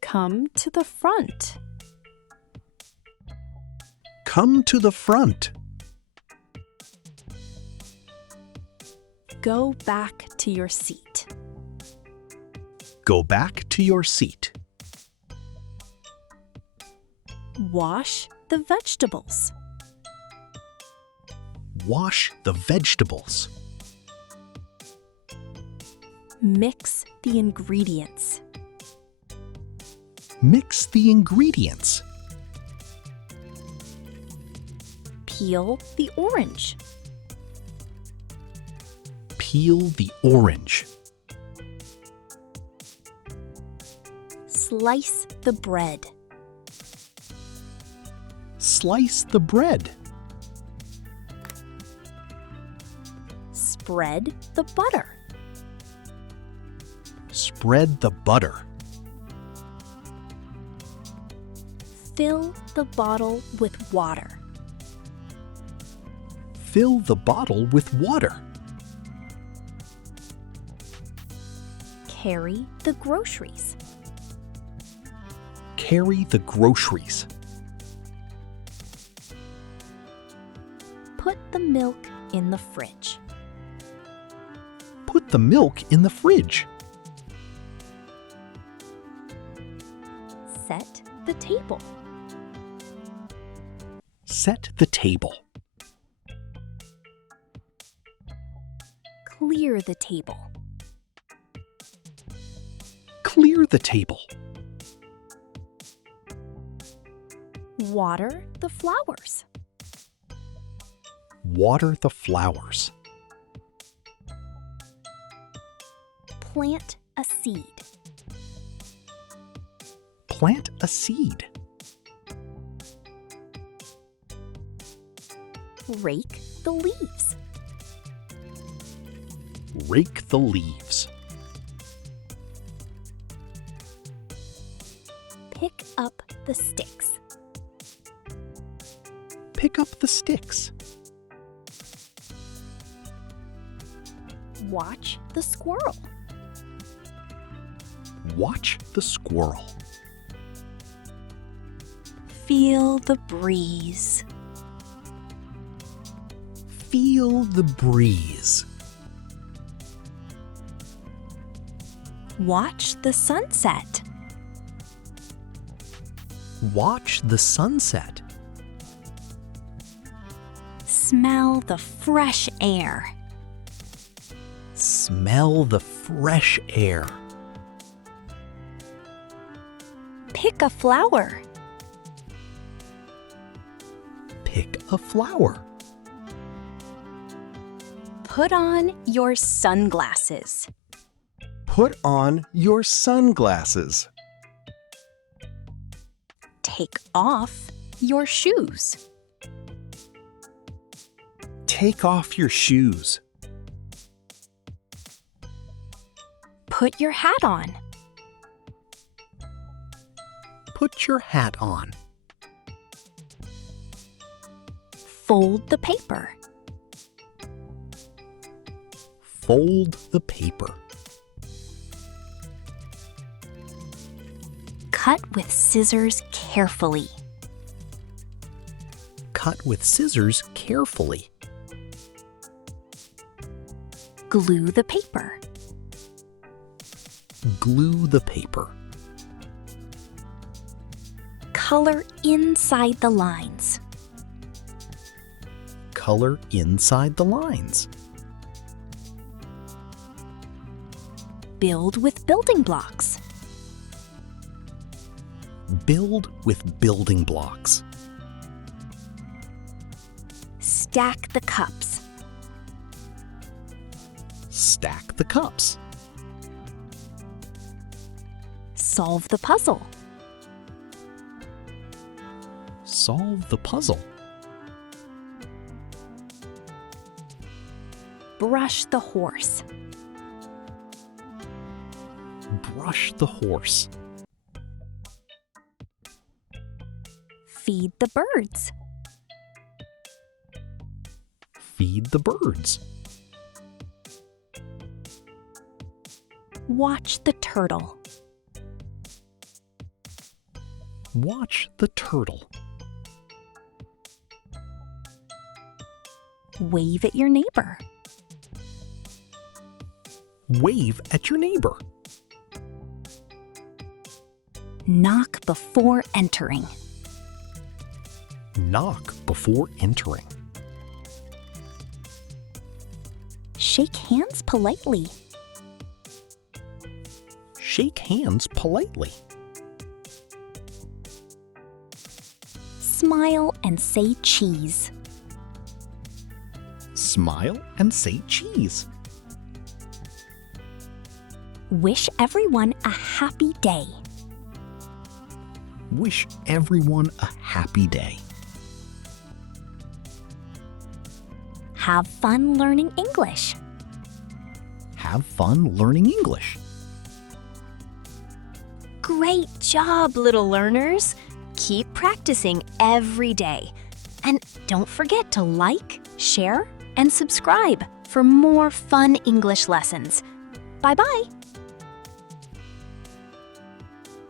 Come to the front. Come to the front. Go back to your seat. Go back to your seat. Wash the vegetables. Wash the vegetables. Mix the ingredients. Mix the ingredients. Peel the orange. Peel the orange. Slice the bread. Slice the bread. Spread the butter. Spread the butter. Fill the bottle with water. Fill the bottle with water. Carry the groceries. Carry the groceries. Put the milk in the fridge. Put the milk in the fridge. Set the table. Set the table. Clear the table. Clear the table. Water the flowers. Water the flowers. Plant a seed. Plant a seed. Rake the leaves. Rake the leaves. Pick up the sticks. Pick up the sticks. Watch the squirrel. Watch the squirrel. Feel the breeze. Feel the breeze. Watch the sunset. Watch the sunset. Smell the fresh air. Smell the fresh air. Pick a flower. Pick a flower. Put on your sunglasses. Put on your sunglasses. Take off your shoes. Take off your shoes. Put your hat on. Put your hat on. Fold the paper. Fold the paper. Cut with scissors carefully. Cut with scissors carefully. Glue the paper. Glue the paper. Color inside the lines. Color inside the lines. Build with building blocks. Build with building blocks. Stack the cups. Stack the cups. Solve the puzzle. Solve the puzzle. Brush the horse. Brush the horse. Feed the birds. Feed the birds. Watch the turtle. Watch the turtle. Wave at your neighbor. Wave at your neighbor. Knock before entering. Knock before entering. Shake hands politely. Shake hands politely. Smile and say cheese. Smile and say cheese. Wish everyone a happy day. Wish everyone a happy day. Have fun learning English. Have fun learning English. Great job, little learners! Keep practicing every day. And don't forget to like, share, and subscribe for more fun English lessons. Bye-bye!